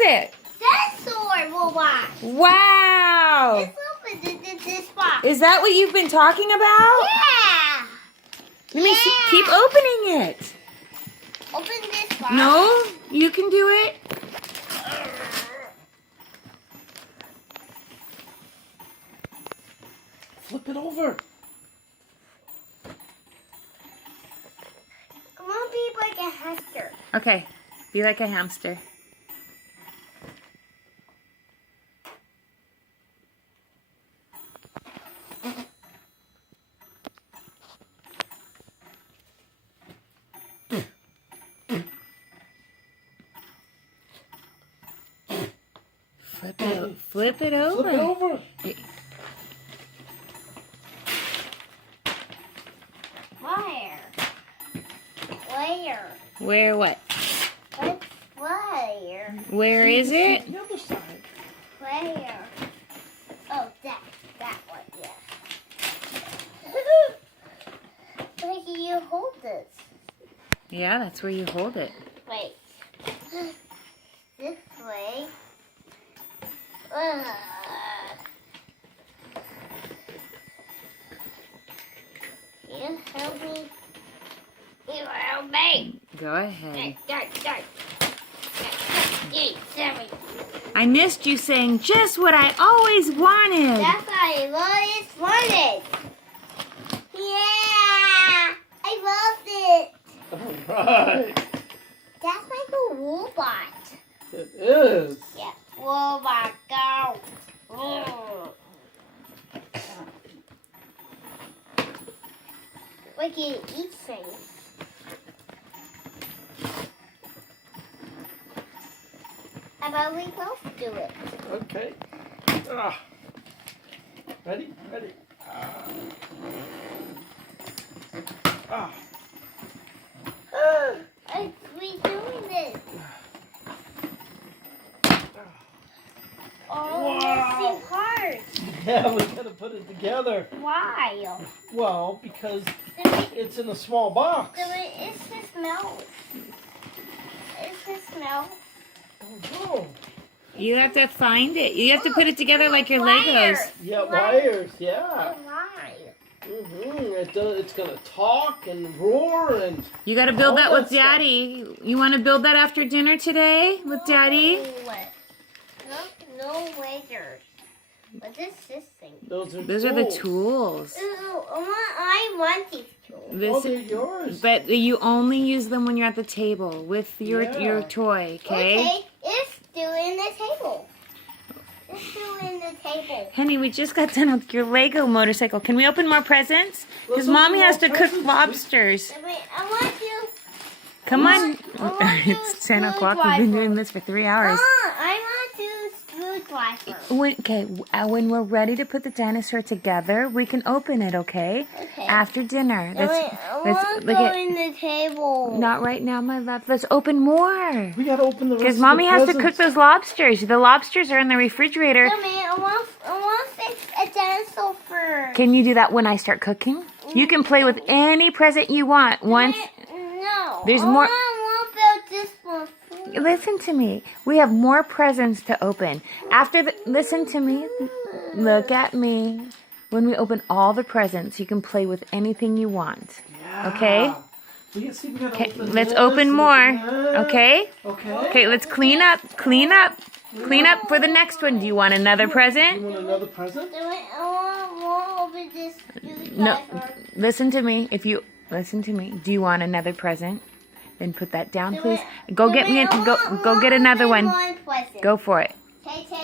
it? Dinosaur robot. Wow. Let's open this box. Is that what you've been talking about? Yeah. Let me see. Keep opening it. Open this box. No, you can do it. Flip it over. I want to be like a hamster. Okay, be like a hamster. Flip it over. Flip it over. Where? Where what? What's where? Where is it? The other side. Where? Oh, that one, yeah. Where do you hold this? Yeah, that's where you hold it. Wait. This way. You help me. You help me. Go ahead. Sorry. I missed you saying just what I always wanted. That's what I always wanted. Yeah, I love it. All right. That's like a robot. It is. Yeah, robot, go. Oh. We can eat things. How about we both do it? Okay. Ready? We doing this. Oh, Wow. missing parts. Yeah, we gotta put it together. Why? Well, because So we- it's in a small box. so it's the smell. It's the smell. Oh, You have to find it. You have to put it together like your Wires. Legos. yeah, wires. Yeah. Why? It's gonna talk and roar and. You got to build that with that stuff. Daddy. You want to build that after dinner today with Daddy? No lasers. What is this thing? Those Those are the tools. Ooh, I want these tools. Oh, they're This, yours. but you only use them when you're at the table with your Yeah. toy, okay? It's doing the table. It's doing the table. Henny, we just got done with your Lego motorcycle. Can we open more presents? Because Let's open Mommy more has to cook presents. lobsters. I want to. Come on. I want to It's 10 o'clock. We've been doing this for 3 hours. I want to screwdriver. When we're ready to put the dinosaur together, we can open it, okay? Okay. After dinner. I want to look go at. in the table. Not right now, my love. Let's open more. We gotta open the rest Because of Mommy the has to presents. cook those lobsters. The lobsters are in the refrigerator. Mommy, I want to fix a dinosaur first. Can you do that when I start cooking? You can play with any present you want. Once. No. There's more- I want to build this one first. Listen to me. We have more presents to open. Listen to me. Look at me. When we open all the presents, you can play with anything you want. Yeah. Okay? We gotta Okay, open let's this, open more. that. Okay? Okay. Okay, let's clean up for the next one. Do you want another You present? want another present? I want to open this No. screwdriver. Listen to me. Listen to me. Do you want another present? Then put that down, please. Go get another one. Go for it.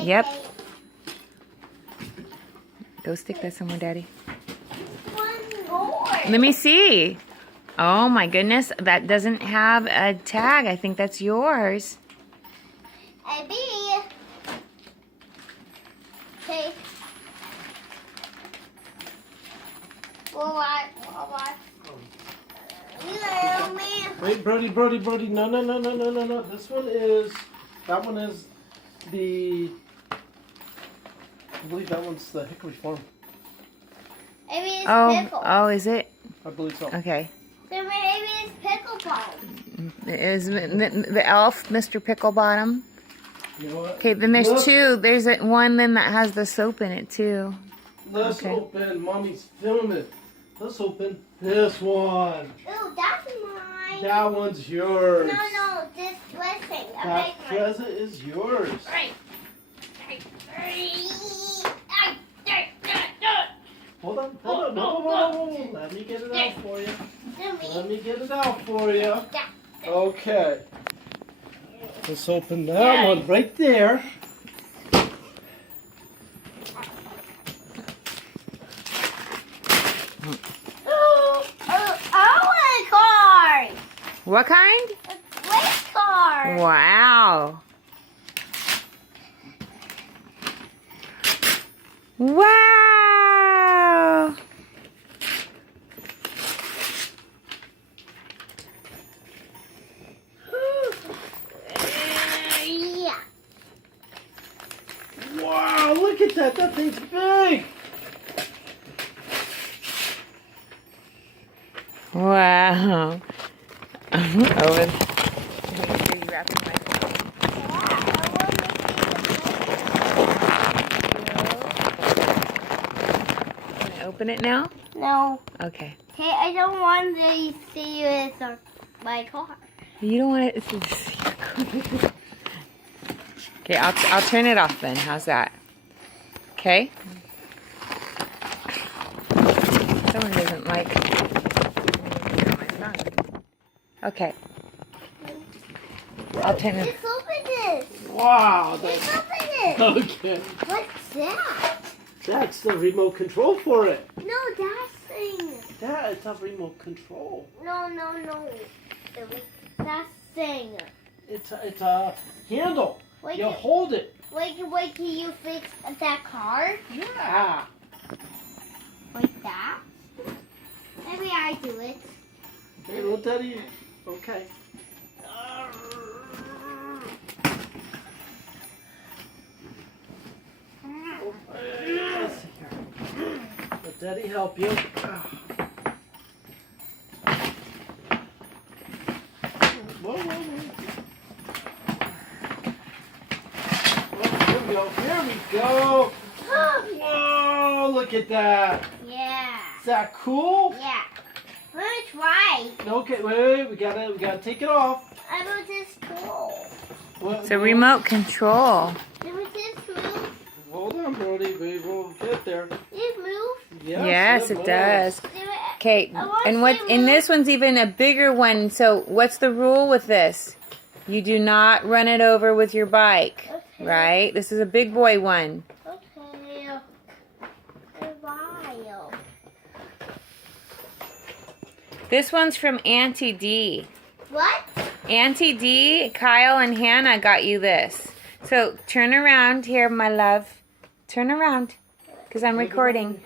Yep. Go stick that somewhere, Daddy. One more. Let me see. Oh my goodness, that doesn't have a tag. I think that's yours. A B. Okay. What? Little man. Wait, Brody. No. That one is the. I believe that one's the hickory farm. Maybe it's pickle. Oh, is it? I believe so. Okay. So maybe it's pickle bottom. Is the elf Mr. Picklebottom? You know what? Okay, then there's two. There's one then that has the soap in it too. Let's Okay. open. Mommy's filming. Let's open this one. Ooh, that's mine. That one's yours. No, this blessing. That present is yours. Right. Hold on. No. Let me get it out for you. Let me get it out for you. Okay. Let's open that one right there. I want a card. What kind? A great card. Wow. Wow. Yeah. Wow, look at that. That thing's big. Wow. Owen. Can I open it now? No. Okay. Hey, I don't want to see you as my car. You don't want it to see your car. Okay, I'll turn it off then. How's that? Okay. Someone doesn't like my phone. Okay. I'll turn it. Let's open this. Wow. Let's open it. Okay. What's that? That's the remote control for it. No, that thing. Yeah, it's a remote control. No. That thing. It's a handle. Wait, You hold it. wait, can you fix that car? Yeah. Like that? Maybe I do it. Hey, little Daddy. Okay. Let's see here. Let Daddy help you. Whoa. Oh, here we go. Whoa, look at that. Yeah. Is that cool? Yeah. Let's try. Okay, wait, we gotta take it off. I want this cool. It's a remote control. I want this move. Hold on, Brody. We will get there. This move. Yes, it does. Do it. Okay, and what? And this one's even a bigger one. So, what's the rule with this? You do not run it over with your bike, Okay. right? This is a big boy one. Okay. While. This one's from Auntie D. What? Auntie D, Kyle, and Hannah got you this. So turn around here, my love. Turn around, because I'm recording.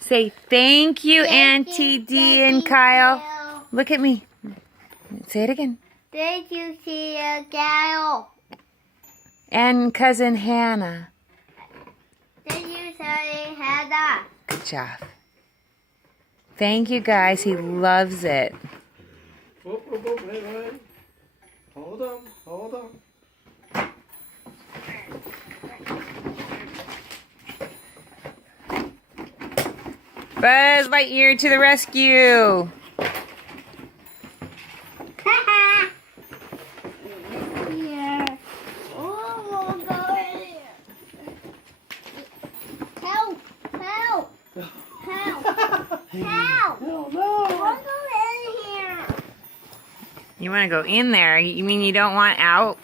Say thank you, Auntie D and Kyle. Look at me. Say it again. Thank you, Tia, Kyle. And cousin Hannah. Thank you, Sally, Hannah. Good job. Thank you, guys. He loves it. Wait. Hold on. Buzz Lightyear to the rescue. Here. Oh, we'll go in here. Help! No. We'll go in here. You want to go in there? You mean you don't want out?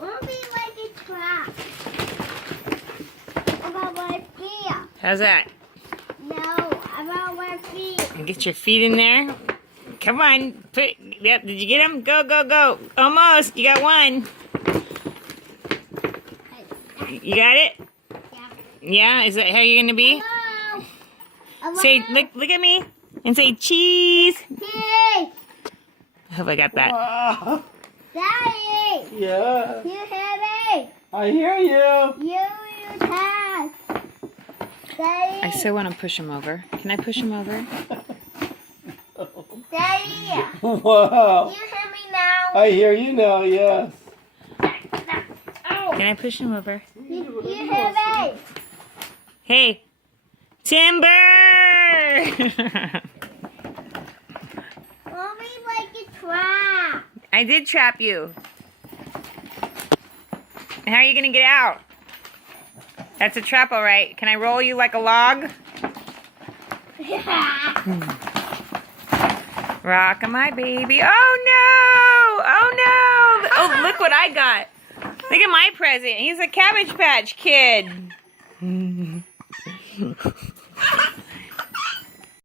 We'll be like a trap. About my feet. How's that? No, about my feet. Get your feet in there. Come on. Yep. Did you get him? Go. Almost. You got one. You got it? Yeah. Is that how you're gonna be? Hello. Say, look at me, and say cheese. Hey, I hope I got that. Wow. Daddy. Yeah. You hear me? I hear you. You pass. Daddy. I still want to push him over. Can I push him over? Daddy. Wow. You hear me now? I hear you now, yes. Can I push him over? You have it. Hey, Timber! Mommy, like a trap. I did trap you. How are you gonna get out? That's a trap, all right. Can I roll you like a log? Rock my baby. Oh no! Oh no! Oh, look what I got. Look at my present. He's a Cabbage Patch Kid.